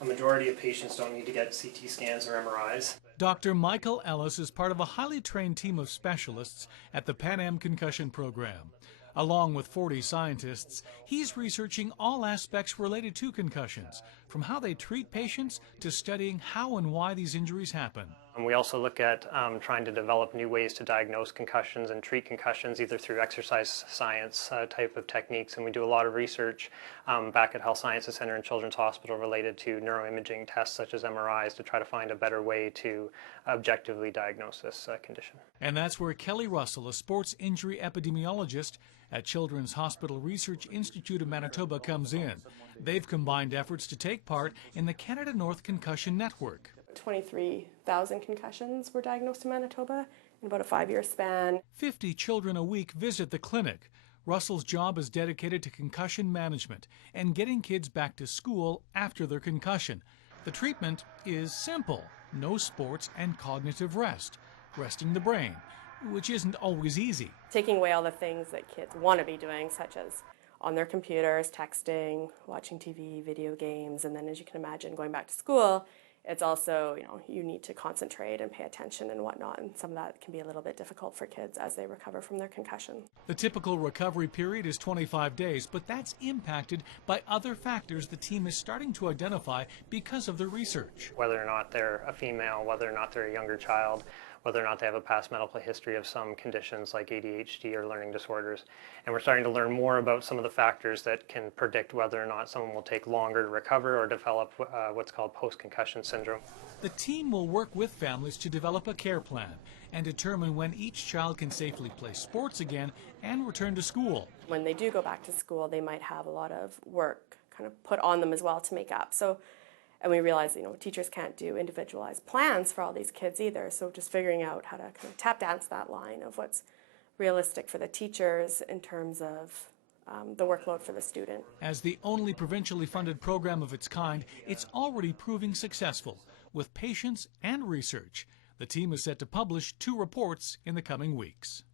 A majority of patients don't need to get CT scans or MRIs. Dr. Michael Ellis is part of a highly trained team of specialists at the Pan Am Concussion Program. Along with 40 scientists, he's researching all aspects related to concussions, from how they treat patients to studying how and why these injuries happen. And we also look at trying to develop new ways to diagnose concussions and treat concussions, either through exercise science type of techniques. And we do a lot of research back at Health Sciences Center and Children's Hospital related to neuroimaging tests such as MRIs to try to find a better way to objectively diagnose this condition. And that's where Kelly Russell, a sports injury epidemiologist at Children's Hospital Research Institute of Manitoba, comes in. They've combined efforts to take part in the Canada North Concussion Network. 23,000 concussions were diagnosed in Manitoba in about a 5-year span. 50 children a week visit the clinic. Russell's job is dedicated to concussion management and getting kids back to school after their concussion. The treatment is simple: no sports and cognitive rest, resting the brain, which isn't always easy. Taking away all the things that kids want to be doing, such as on their computers, texting, watching TV, video games, and then, as you can imagine, going back to school, it's also, you need to concentrate and pay attention and whatnot, and some of that can be a little bit difficult for kids as they recover from their concussion. The typical recovery period is 25 days, but that's impacted by other factors the team is starting to identify because of their research. Whether or not they're a female, whether or not they're a younger child, whether or not they have a past medical history of some conditions like ADHD or learning disorders. And we're starting to learn more about some of the factors that can predict whether or not someone will take longer to recover or develop what's called post-concussion syndrome. The team will work with families to develop a care plan and determine when each child can safely play sports again and return to school. When they do go back to school, they might have a lot of work kind of put on them as well to make up. And we realize, teachers can't do individualized plans for all these kids either. So just figuring out how to kind of tap dance that line of what's realistic for the teachers in terms of the workload for the student. As the only provincially funded program of its kind, it's already proving successful with patients and research. The team is set to publish 2 reports in the coming weeks.